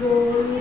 roll